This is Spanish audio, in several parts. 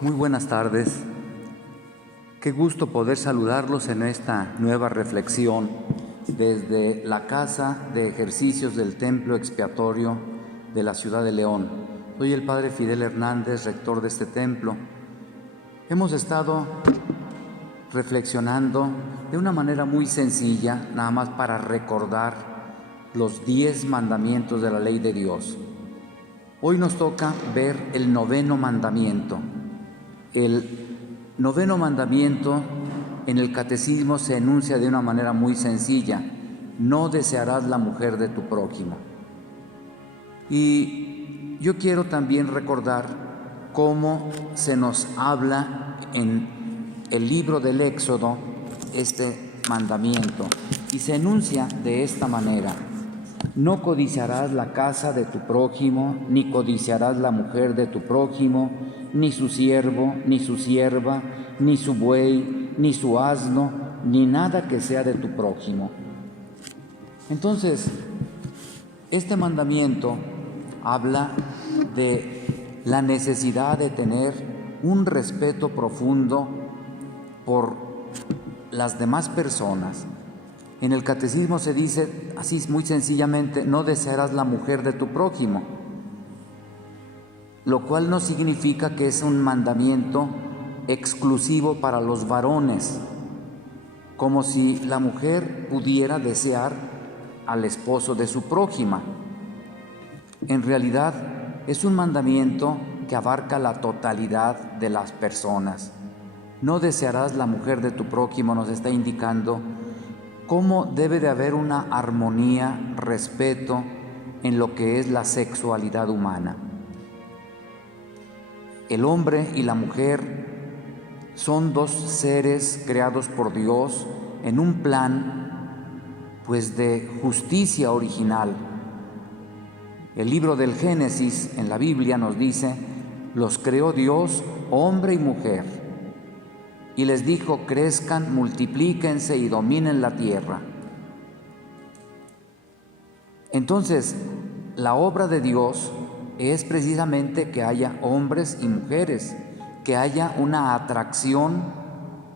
Muy buenas tardes. Qué gusto poder saludarlos en esta nueva reflexión desde la Casa de Ejercicios del Templo Expiatorio de la ciudad de León. Soy el Padre Fidel Hernández, rector de este templo. Hemos estado reflexionando de una manera muy sencilla, nada más para recordar los 10 mandamientos de la ley de Dios. Hoy nos toca ver el 9º mandamiento. El 9º mandamiento en el catecismo se enuncia de una manera muy sencilla: no desearás la mujer de tu prójimo. Y yo quiero también recordar cómo se nos habla en el libro del Éxodo este mandamiento, y se enuncia de esta manera: no codiciarás la casa de tu prójimo, ni codiciarás la mujer de tu prójimo, ni su siervo, ni su sierva, ni su buey, ni su asno, ni nada que sea de tu prójimo. Entonces, este mandamiento habla de la necesidad de tener un respeto profundo por las demás personas. En el catecismo se dice así muy sencillamente: no desearás la mujer de tu prójimo, lo cual no significa que es un mandamiento exclusivo para los varones, como si la mujer pudiera desear al esposo de su prójima. En realidad es un mandamiento que abarca la totalidad de las personas. No desearás la mujer de tu prójimo nos está indicando cómo debe de haber una armonía, respeto en lo que es la sexualidad humana. El hombre y la mujer son dos seres creados por Dios en un plan, pues, de justicia original. El libro del Génesis en la Biblia nos dice: los creó Dios, hombre y mujer, y les dijo: crezcan, multiplíquense y dominen la tierra. Entonces, la obra de Dios es precisamente que haya hombres y mujeres, que haya una atracción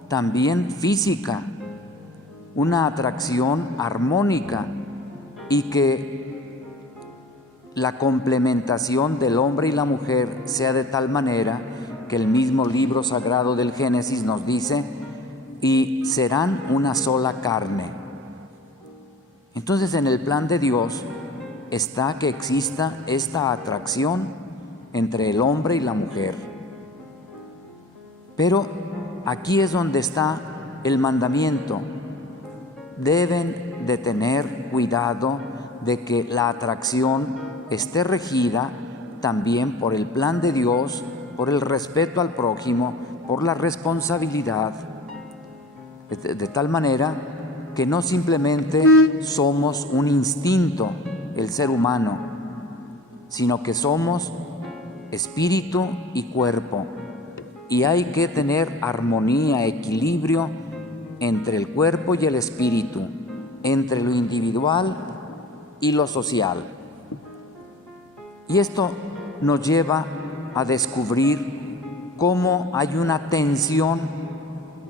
también física, una atracción armónica, y que la complementación del hombre y la mujer sea de tal manera que el mismo libro sagrado del Génesis nos dice: y serán una sola carne. Entonces, en el plan de Dios está que exista esta atracción entre el hombre y la mujer. Pero aquí es donde está el mandamiento: deben de tener cuidado de que la atracción esté regida también por el plan de Dios, por el respeto al prójimo, por la responsabilidad, de tal manera que no simplemente somos un instinto, el ser humano, sino que somos espíritu y cuerpo, y hay que tener armonía, equilibrio entre el cuerpo y el espíritu, entre lo individual y lo social. Y esto nos lleva a descubrir cómo hay una tensión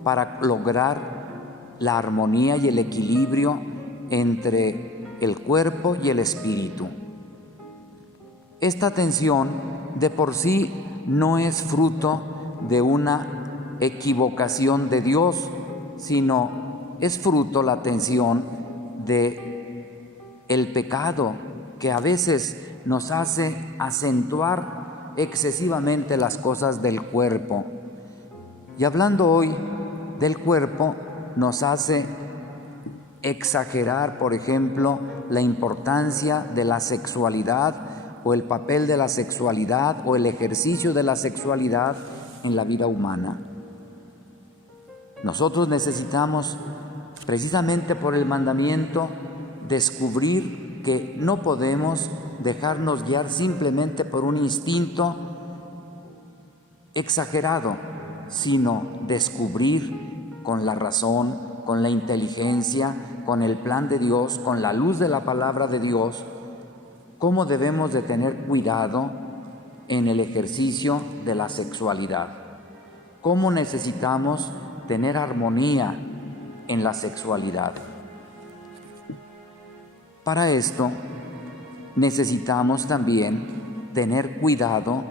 para lograr la armonía y el equilibrio entre el cuerpo y el espíritu. Esta tensión de por sí no es fruto de una equivocación de Dios, sino es fruto la tensión de el pecado, que a veces nos hace acentuar excesivamente las cosas del cuerpo. Y hablando hoy del cuerpo, nos hace exagerar, por ejemplo, la importancia de la sexualidad, o el papel de la sexualidad, o el ejercicio de la sexualidad en la vida humana. Nosotros necesitamos, precisamente por el mandamiento, descubrir que no podemos dejarnos guiar simplemente por un instinto exagerado, sino descubrir con la razón, con la inteligencia, con el plan de Dios, con la luz de la palabra de Dios, cómo debemos de tener cuidado en el ejercicio de la sexualidad. ¿Cómo necesitamos tener armonía en la sexualidad? Para esto necesitamos también tener cuidado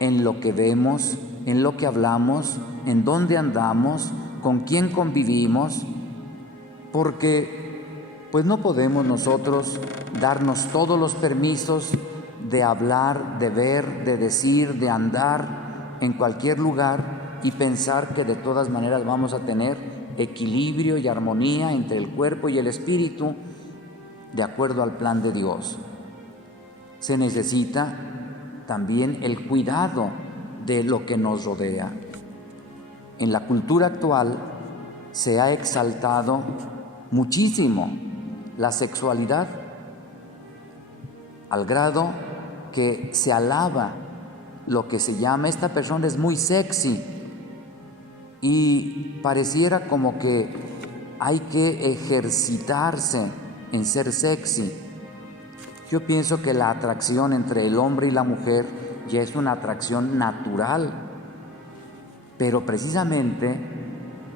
en lo que vemos, en lo que hablamos, en dónde andamos, con quién convivimos, porque pues no podemos nosotros darnos todos los permisos de hablar, de ver, de decir, de andar en cualquier lugar y pensar que de todas maneras vamos a tener equilibrio y armonía entre el cuerpo y el espíritu de acuerdo al plan de Dios. Se necesita también el cuidado de lo que nos rodea. En la cultura actual se ha exaltado muchísimo la sexualidad, al grado que se alaba lo que se llama, esta persona es muy sexy, y pareciera como que hay que ejercitarse en ser sexy. Yo pienso que la atracción entre el hombre y la mujer ya es una atracción natural, pero precisamente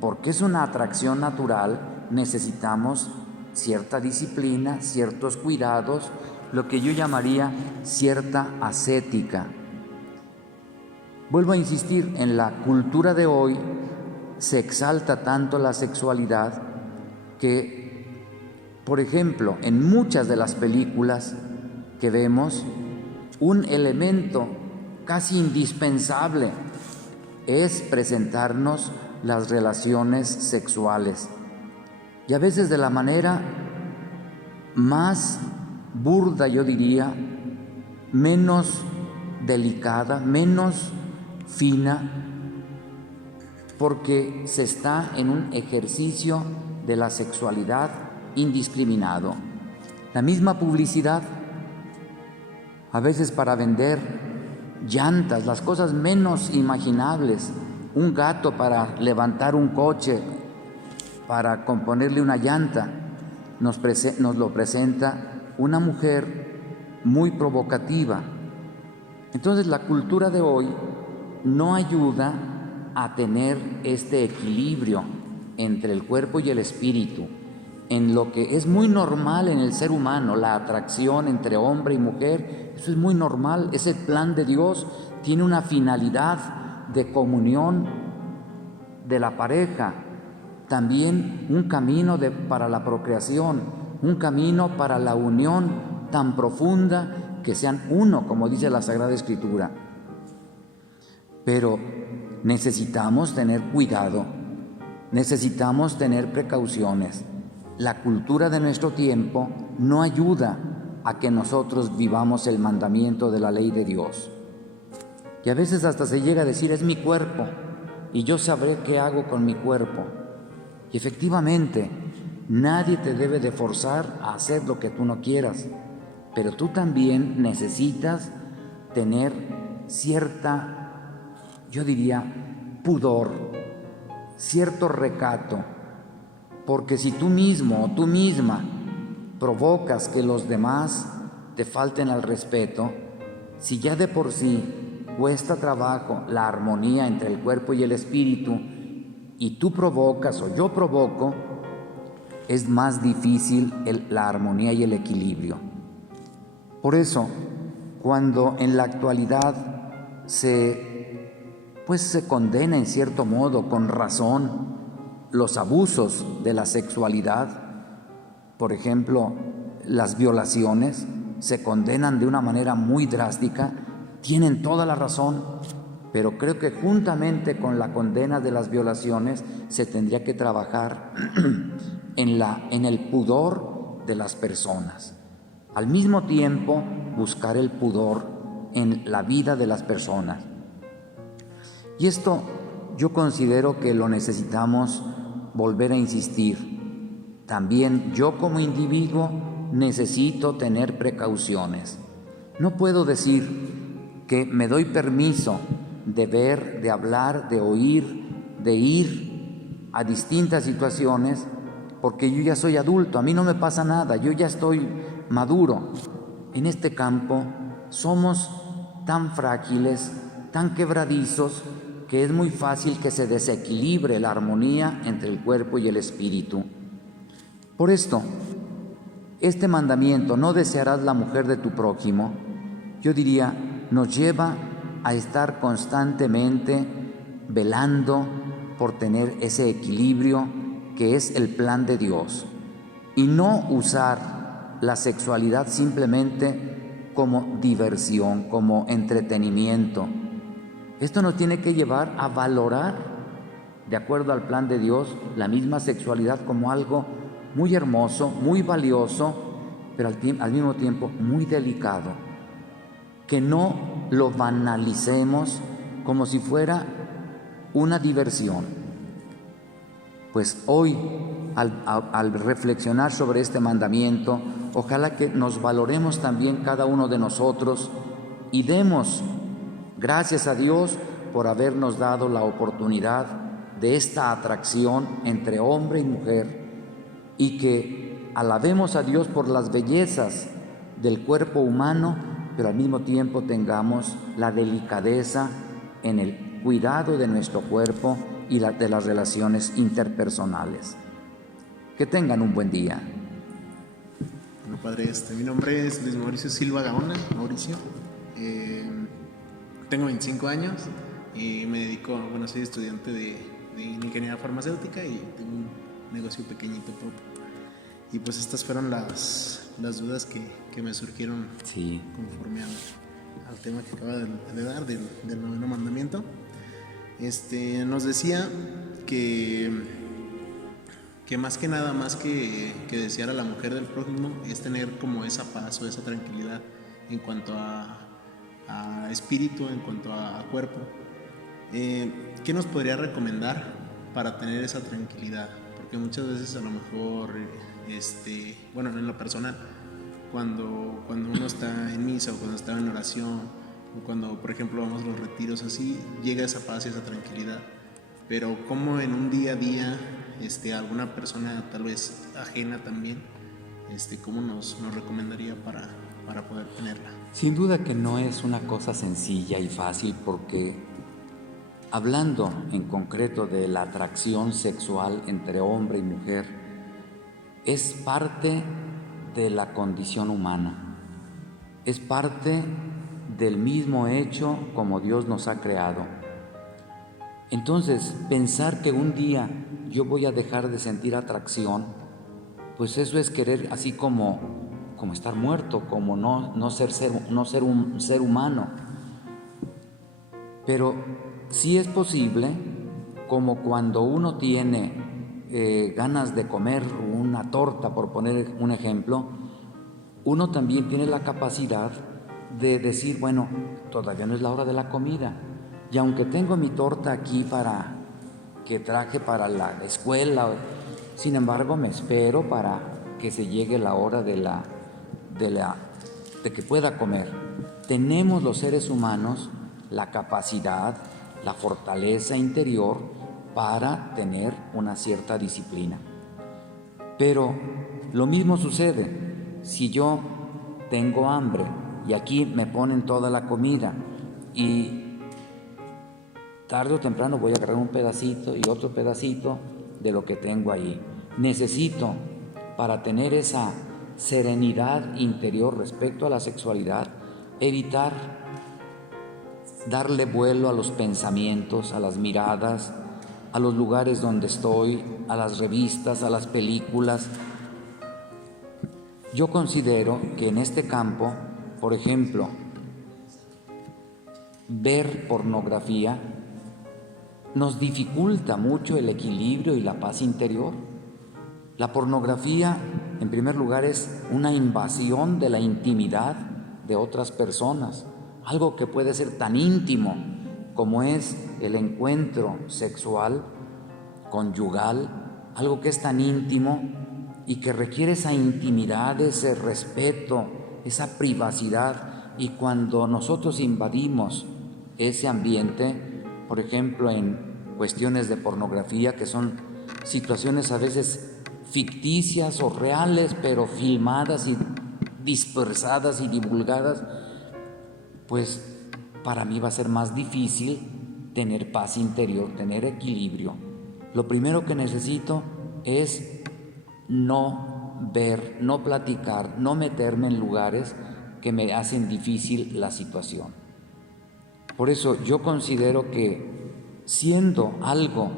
porque es una atracción natural necesitamos cierta disciplina, ciertos cuidados, lo que yo llamaría cierta ascética. Vuelvo a insistir, en la cultura de hoy se exalta tanto la sexualidad que, por ejemplo, en muchas de las películas que vemos, un elemento casi indispensable es presentarnos las relaciones sexuales, y a veces de la manera más burda, yo diría, menos delicada, menos fina, porque se está en un ejercicio de la sexualidad indiscriminado. La misma publicidad, a veces para vender llantas, las cosas menos imaginables, un gato para levantar un coche, para componerle una llanta, nos lo presenta una mujer muy provocativa. Entonces la cultura de hoy no ayuda a tener este equilibrio entre el cuerpo y el espíritu, en lo que es muy normal en el ser humano, la atracción entre hombre y mujer. Eso es muy normal, ese plan de Dios tiene una finalidad de comunión de la pareja, también un camino para la procreación, un camino para la unión tan profunda, que sean uno, como dice la Sagrada Escritura. Pero necesitamos tener cuidado, necesitamos tener precauciones. La cultura de nuestro tiempo no ayuda a que nosotros vivamos el mandamiento de la ley de Dios. Y a veces hasta se llega a decir, es mi cuerpo y yo sabré qué hago con mi cuerpo. Y efectivamente, nadie te debe de forzar a hacer lo que tú no quieras, pero tú también necesitas tener cierta, yo diría, pudor, cierto recato, porque si tú mismo o tú misma provocas que los demás te falten al respeto, si ya de por sí cuesta trabajo la armonía entre el cuerpo y el espíritu, y tú provocas o yo provoco, es más difícil la armonía y el equilibrio. Por eso, cuando en la actualidad se condena en cierto modo, con razón, los abusos de la sexualidad, por ejemplo, las violaciones, se condenan de una manera muy drástica, tienen toda la razón, pero creo que juntamente con la condena de las violaciones se tendría que trabajar en el pudor de las personas. Al mismo tiempo, buscar el pudor en la vida de las personas. Y esto yo considero que lo necesitamos volver a insistir. También yo como individuo necesito tener precauciones. No puedo decir que me doy permiso de ver, de hablar, de oír, de ir a distintas situaciones, porque yo ya soy adulto, a mí no me pasa nada, yo ya estoy maduro. En este campo somos tan frágiles, tan quebradizos, que es muy fácil que se desequilibre la armonía entre el cuerpo y el espíritu. Por esto, este mandamiento, no desearás la mujer de tu prójimo, yo diría, nos lleva a estar constantemente velando por tener ese equilibrio que es el plan de Dios, y no usar la sexualidad simplemente como diversión, como entretenimiento. Esto nos tiene que llevar a valorar, de acuerdo al plan de Dios, la misma sexualidad como algo muy hermoso, muy valioso, pero al mismo tiempo muy delicado. Que no lo banalicemos como si fuera una diversión. Pues hoy, al reflexionar sobre este mandamiento, ojalá que nos valoremos también cada uno de nosotros y demos gracias a Dios por habernos dado la oportunidad de esta atracción entre hombre y mujer, y que alabemos a Dios por las bellezas del cuerpo humano, pero al mismo tiempo tengamos la delicadeza en el cuidado de nuestro cuerpo y de las relaciones interpersonales. Que tengan un buen día. Bueno, padre, mi nombre es Luis Mauricio Silva Gaona, Mauricio. Tengo 25 años y me dedico, soy estudiante de ingeniería farmacéutica y tengo un negocio pequeñito propio. Y pues estas fueron las dudas que me surgieron conforme al tema que acaba de dar del noveno mandamiento. Nos decía que más que nada, más que desear a la mujer del prójimo, es tener como esa paz o esa tranquilidad en cuanto a espíritu, en cuanto a cuerpo. ¿Qué nos podría recomendar para tener esa tranquilidad? Porque muchas veces a lo mejor, en lo personal, cuando uno está en misa o cuando está en oración o cuando, por ejemplo, vamos a los retiros así, llega esa paz y esa tranquilidad. Pero como en un día a día, alguna persona tal vez ajena también, ¿cómo nos recomendaría para poder tenerla? Sin duda que no es una cosa sencilla y fácil, porque hablando en concreto de la atracción sexual entre hombre y mujer, es parte de la condición humana, es parte del mismo hecho como Dios nos ha creado. Entonces, pensar que un día yo voy a dejar de sentir atracción, pues eso es querer así como estar muerto, como no ser un ser humano. Pero sí es posible, como cuando uno tiene ganas de comer una torta, por poner un ejemplo, uno también tiene la capacidad de decir, bueno, todavía no es la hora de la comida, y aunque tengo mi torta aquí que traje para la escuela, sin embargo me espero para que se llegue la hora de que pueda comer. Tenemos los seres humanos la capacidad, la fortaleza interior para tener una cierta disciplina. Pero lo mismo sucede si yo tengo hambre y aquí me ponen toda la comida y tarde o temprano voy a agarrar un pedacito y otro pedacito de lo que tengo ahí. Necesito, para tener esa serenidad interior respecto a la sexualidad, evitar darle vuelo a los pensamientos, a las miradas, a los lugares donde estoy, a las revistas, a las películas. Yo considero que en este campo, por ejemplo, ver pornografía nos dificulta mucho el equilibrio y la paz interior. La pornografía, en primer lugar, es una invasión de la intimidad de otras personas, algo que puede ser tan íntimo como es el encuentro sexual, conyugal, algo que es tan íntimo y que requiere esa intimidad, ese respeto, esa privacidad. Y cuando nosotros invadimos ese ambiente, por ejemplo en cuestiones de pornografía, que son situaciones a veces ficticias o reales, pero filmadas y dispersadas y divulgadas, pues para mí va a ser más difícil tener paz interior, tener equilibrio. Lo primero que necesito es no ver, no platicar, no meterme en lugares que me hacen difícil la situación. Por eso yo considero que, siendo algo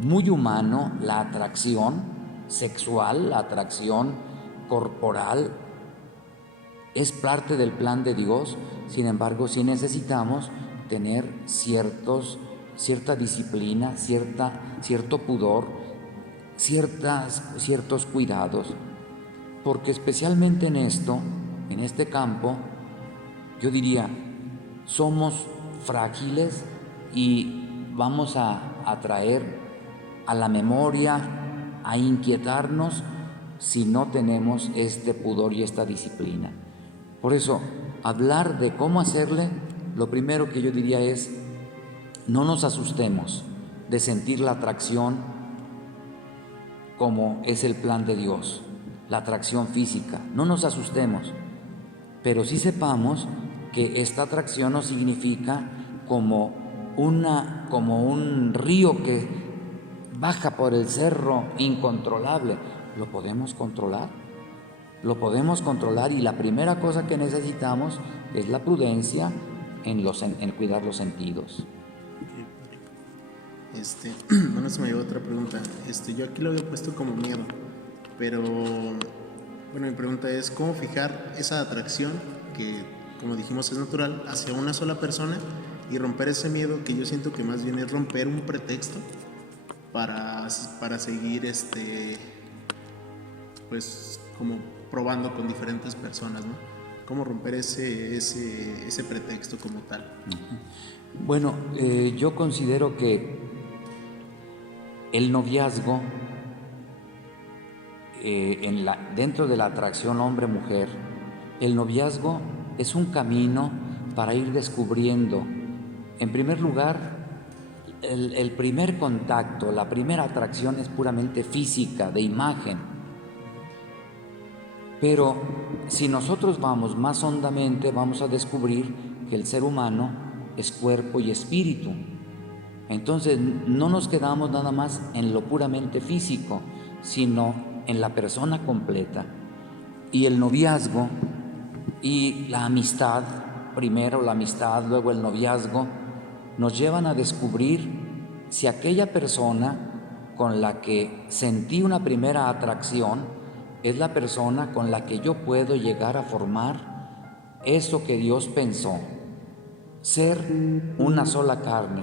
muy humano, la atracción sexual, la atracción corporal, es parte del plan de Dios. Sin embargo, sí necesitamos tener cierta disciplina, cierto pudor, ciertos cuidados, porque especialmente en este campo, yo diría, somos frágiles y vamos a atraer a la memoria, a inquietarnos si no tenemos este pudor y esta disciplina. Por eso, hablar de cómo hacerle, lo primero que yo diría es, no nos asustemos de sentir la atracción como es el plan de Dios, la atracción física. No nos asustemos, pero sí sepamos que esta atracción no significa como un río que baja por el cerro incontrolable. Lo podemos controlar y la primera cosa que necesitamos es la prudencia en cuidar los sentidos. Bueno, se me dio otra pregunta. Yo aquí lo había puesto como miedo, pero bueno, mi pregunta es ¿cómo fijar esa atracción que, como dijimos, es natural hacia una sola persona y romper ese miedo que yo siento que más bien es romper un pretexto para seguir pues como probando con diferentes personas, ¿no? ¿Cómo romper ese pretexto como tal? Bueno, yo considero que el noviazgo, dentro de la atracción hombre-mujer, el noviazgo es un camino para ir descubriendo, en primer lugar, el primer contacto, la primera atracción es puramente física, de imagen. Pero si nosotros vamos más hondamente, vamos a descubrir que el ser humano es cuerpo y espíritu. Entonces no nos quedamos nada más en lo puramente físico, sino en la persona completa. Y el noviazgo y la amistad, primero la amistad, luego el noviazgo, nos llevan a descubrir si aquella persona con la que sentí una primera atracción es la persona con la que yo puedo llegar a formar eso que Dios pensó, ser una sola carne,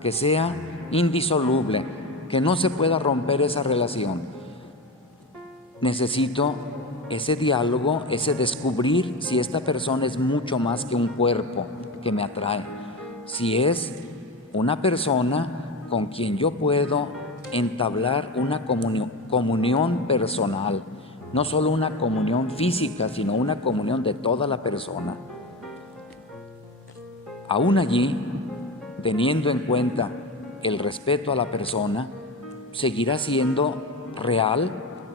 que sea indisoluble, que no se pueda romper esa relación. Necesito ese diálogo, ese descubrir si esta persona es mucho más que un cuerpo que me atrae, si es una persona con quien yo puedo entablar una comunión personal, no solo una comunión física, sino una comunión de toda la persona. Aún allí, teniendo en cuenta el respeto a la persona, seguirá siendo real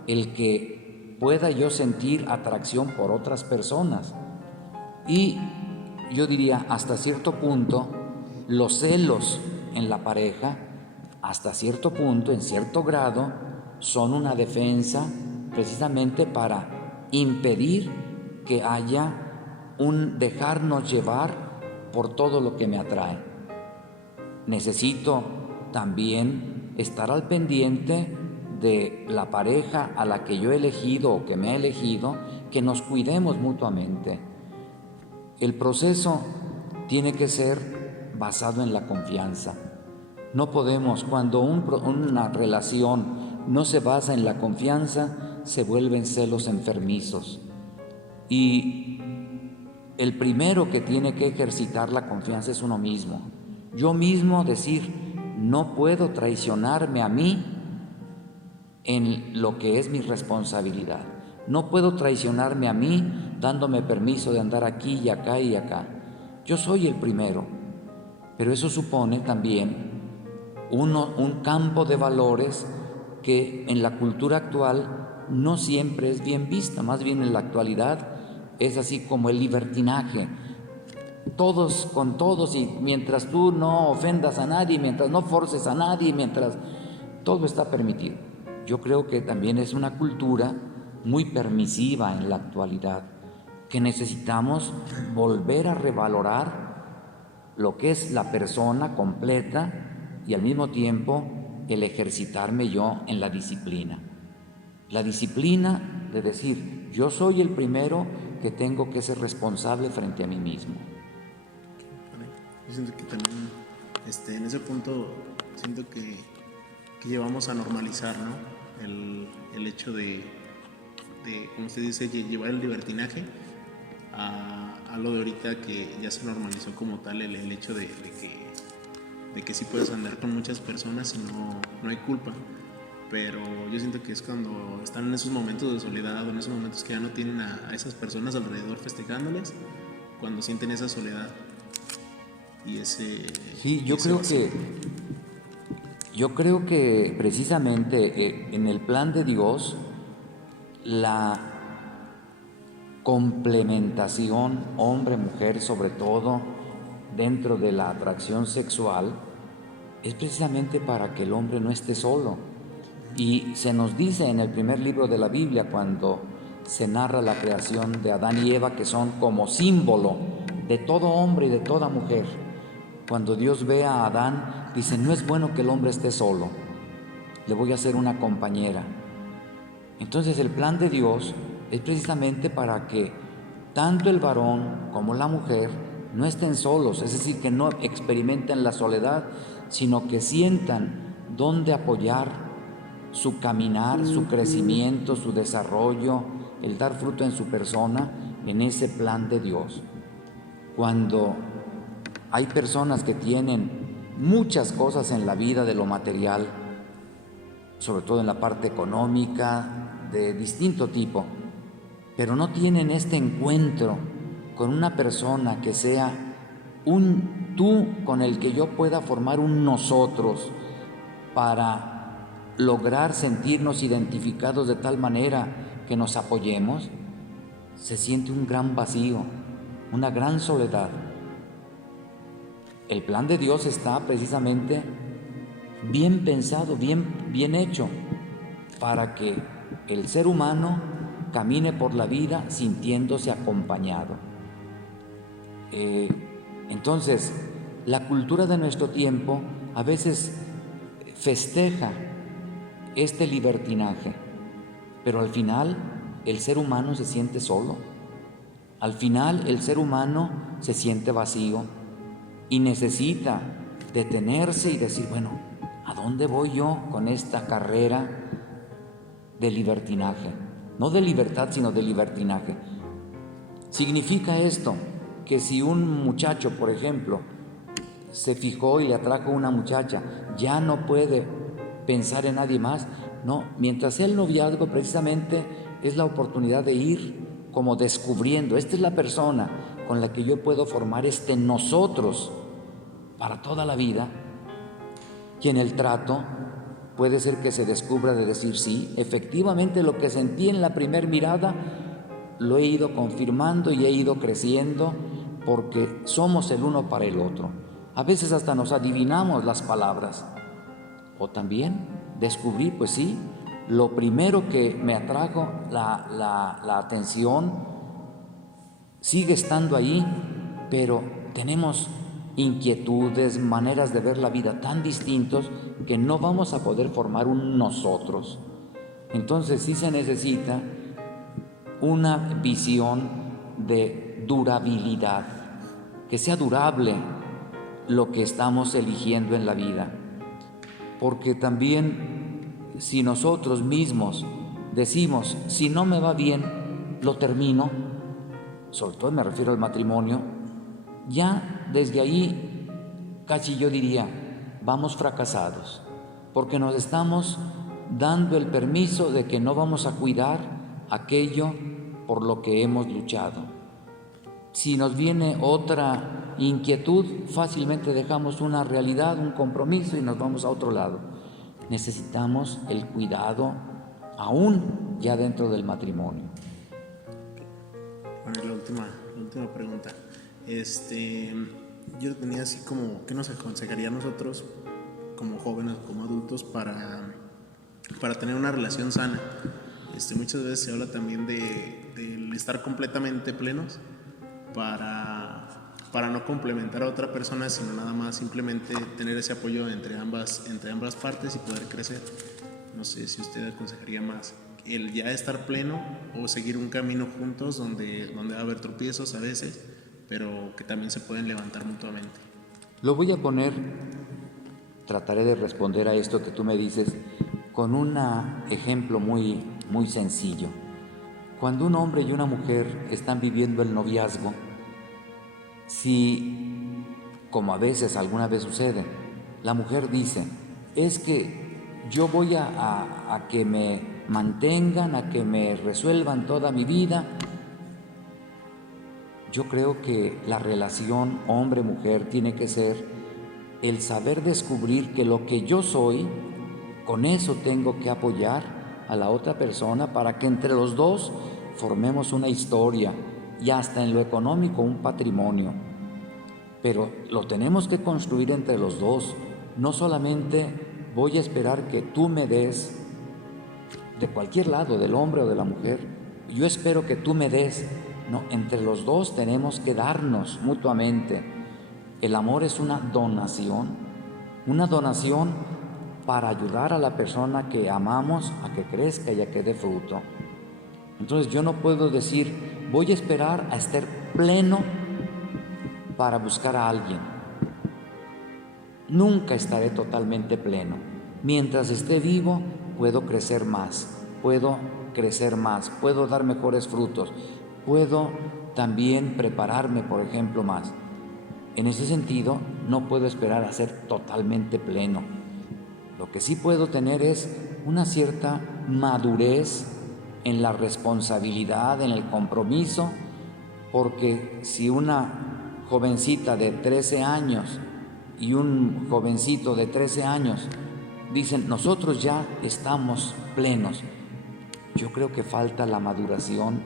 el que pueda yo sentir atracción por otras personas. Y yo diría, hasta cierto punto, los celos en la pareja, hasta cierto punto, en cierto grado, son una defensa precisamente para impedir que haya un dejarnos llevar por todo lo que me atrae. Necesito también estar al pendiente de la pareja a la que yo he elegido o que me ha elegido, que nos cuidemos mutuamente. El proceso tiene que ser basado en la confianza. No podemos, cuando una relación no se basa en la confianza, se vuelven celos enfermizos. Y el primero que tiene que ejercitar la confianza es uno mismo. Yo mismo decir, no puedo traicionarme a mí en lo que es mi responsabilidad. No puedo traicionarme a mí dándome permiso de andar aquí y acá y acá. Yo soy el primero, pero eso supone también un campo de valores que en la cultura actual no siempre es bien vista, más bien en la actualidad es así como el libertinaje. todos con todos, y mientras tú no ofendas a nadie, mientras no forces a nadie, mientras todo está permitido. Yo creo que también es una cultura muy permisiva en la actualidad, que necesitamos volver a revalorar lo que es la persona completa y al mismo tiempo el ejercitarme yo en la disciplina. La disciplina de decir, yo soy el primero que tengo que ser responsable frente a mí mismo. Yo siento que también en ese punto siento que llevamos a normalizar, ¿no? El hecho de, como usted dice, llevar el libertinaje a lo de ahorita, que ya se normalizó como tal el hecho de que sí puedes andar con muchas personas y no hay culpa. Pero yo siento que es cuando están en esos momentos de soledad, o en esos momentos que ya no tienen a esas personas alrededor festejándoles, cuando sienten esa soledad y ese... Sí, yo creo que precisamente en el plan de Dios, la complementación hombre-mujer, sobre todo dentro de la atracción sexual, es precisamente para que el hombre no esté solo. Y se nos dice en el primer libro de la Biblia, cuando se narra la creación de Adán y Eva, que son como símbolo de todo hombre y de toda mujer. Cuando Dios ve a Adán, dice, no es bueno que el hombre esté solo, le voy a hacer una compañera. Entonces el plan de Dios es precisamente para que tanto el varón como la mujer no estén solos, es decir, que no experimenten la soledad, sino que sientan dónde apoyar su caminar, su crecimiento, su desarrollo, el dar fruto en su persona, en ese plan de Dios. Cuando hay personas que tienen muchas cosas en la vida de lo material, sobre todo en la parte económica, de distinto tipo, pero no tienen este encuentro con una persona que sea un tú con el que yo pueda formar un nosotros para lograr sentirnos identificados de tal manera que nos apoyemos, se siente un gran vacío, una gran soledad. El plan de Dios está precisamente bien pensado, bien hecho, para que el ser humano camine por la vida sintiéndose acompañado. Entonces, la cultura de nuestro tiempo a veces festeja este libertinaje, pero al final el ser humano se siente solo. Al final el ser humano se siente vacío y necesita detenerse y decir, bueno, ¿a dónde voy yo con esta carrera de libertinaje? No de libertad, sino de libertinaje. Significa esto que si un muchacho, por ejemplo, se fijó y le atrajo a una muchacha, ya no puede pensar en nadie más. No, mientras sea el noviazgo, precisamente es la oportunidad de ir como descubriendo, esta es la persona con la que yo puedo formar nosotros para toda la vida. Y en el trato puede ser que se descubra de decir, sí, efectivamente lo que sentí en la primer mirada lo he ido confirmando y he ido creciendo, porque somos el uno para el otro. A veces hasta nos adivinamos las palabras. O también descubrí, pues sí, lo primero que me atrajo la atención sigue estando ahí, pero tenemos inquietudes, maneras de ver la vida tan distintos que no vamos a poder formar un nosotros. Entonces sí se necesita una visión de durabilidad, que sea durable lo que estamos eligiendo en la vida, porque también si nosotros mismos decimos, si no me va bien, lo termino, sobre todo me refiero al matrimonio, ya desde ahí casi yo diría, vamos fracasados, porque nos estamos dando el permiso de que no vamos a cuidar aquello por lo que hemos luchado. Si nos viene otra inquietud, fácilmente dejamos una realidad, un compromiso y nos vamos a otro lado. Necesitamos el cuidado aún ya dentro del matrimonio. Bueno, la última pregunta. Yo tenía así como, ¿qué nos aconsejaría a nosotros como jóvenes o como adultos para tener una relación sana? Muchas veces se habla también del estar completamente plenos para no complementar a otra persona, sino nada más simplemente tener ese apoyo entre ambas partes y poder crecer. No sé si usted aconsejaría más el ya estar pleno o seguir un camino juntos donde va a haber tropiezos a veces, pero que también se pueden levantar mutuamente. Lo voy a poner, trataré de responder a esto que tú me dices con un ejemplo muy, muy sencillo. Cuando un hombre y una mujer están viviendo el noviazgo, si, como a veces, alguna vez sucede, la mujer dice, es que yo voy a que me mantengan, a que me resuelvan toda mi vida. Yo creo que la relación hombre-mujer tiene que ser el saber descubrir que lo que yo soy, con eso tengo que apoyar a la otra persona para que entre los dos formemos una historia y hasta en lo económico un patrimonio. Pero lo tenemos que construir entre los dos. No solamente voy a esperar que tú me des, de cualquier lado, del hombre o de la mujer, yo espero que tú me des. No, entre los dos tenemos que darnos mutuamente. El amor es una donación para ayudar a la persona que amamos a que crezca y a que dé fruto. Entonces yo no puedo decir, voy a esperar a estar pleno para buscar a alguien. Nunca estaré totalmente pleno. Mientras esté vivo, puedo crecer más, puedo dar mejores frutos, puedo también prepararme, por ejemplo, más. En ese sentido, no puedo esperar a ser totalmente pleno. Lo que sí puedo tener es una cierta madurez en la responsabilidad, en el compromiso, porque si una jovencita de 13 años y un jovencito de 13 años dicen, nosotros ya estamos plenos, yo creo que falta la maduración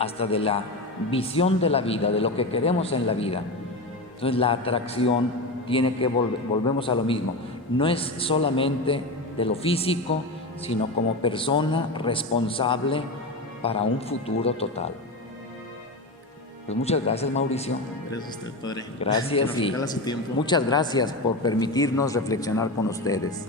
hasta de la visión de la vida, de lo que queremos en la vida. Entonces la atracción tiene que volvemos a lo mismo, no es solamente de lo físico, sino como persona responsable para un futuro total. Pues muchas gracias, Mauricio. Gracias a usted, padre. Gracias y su tiempo. Muchas gracias por permitirnos reflexionar con ustedes.